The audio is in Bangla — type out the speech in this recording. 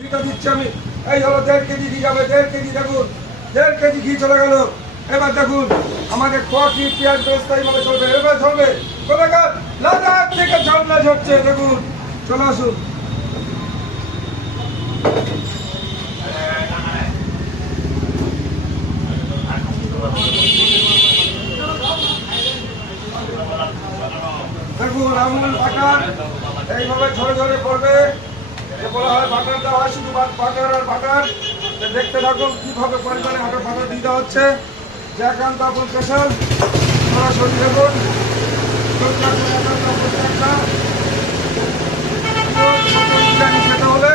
দিচ্ছি আমি। এই হলো 1.5 কেজি ঘি যাবে, 1.5 কেজি। দেখুন 1.5 কেজি ঘি চলে গেল। এবার দেখুন আমাদের কফি পেঁয়াজ বেস্তা এইভাবে চলবে, এবার চলবে কোথাকার লাদাখ থেকে ঝর্ণা ঝরছে। দেখুন চলে আসুন। দেখুন আমুল বাটার এইভাবে ঝরে ঝরে পড়বে। বলা হয় বাটার দেওয়া হয়, শুধু বাটার আর বাটার। দেখতে থাকুন কিভাবে পরিমাণে বাটার দিয়ে দেওয়া হচ্ছে। জ্যাকান্ত আপন স্পেশাল সরাসরি দেখুন। বিরিয়ানি খেতে হলে